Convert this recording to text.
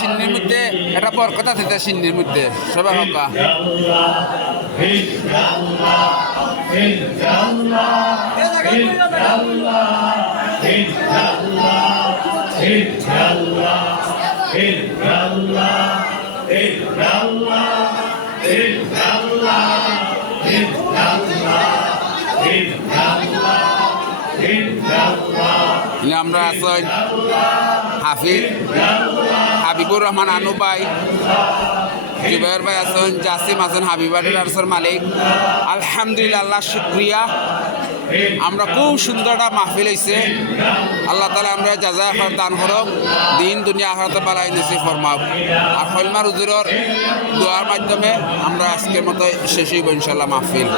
সিন্নির মধ্যে এটা বরকত আছে, সিন্নির মধ্যে সবাই হকা আমরা আছেন হাবিবুর রহমান আনু ভাই, জুবাইর ভাই আছেন, জাসিম আছেন, হাবিবাটের আরসর মালিক। আলহামদুলিল্লাহ, আল্লাহ শুক্রিয়া, আমরা খুব সুন্দর একটা মাহফিল হয়েছে। আল্লাহ তালা আমরা যাজা আখার দান করব, দিন দুনিয়া আখারতে বালাই নিছি ফরমাও। আর হলমার হুজুরের দোয়ার মাধ্যমে আমরা আজকের মতো শেষ হইব ইনশাল্লাহ মাহফিল।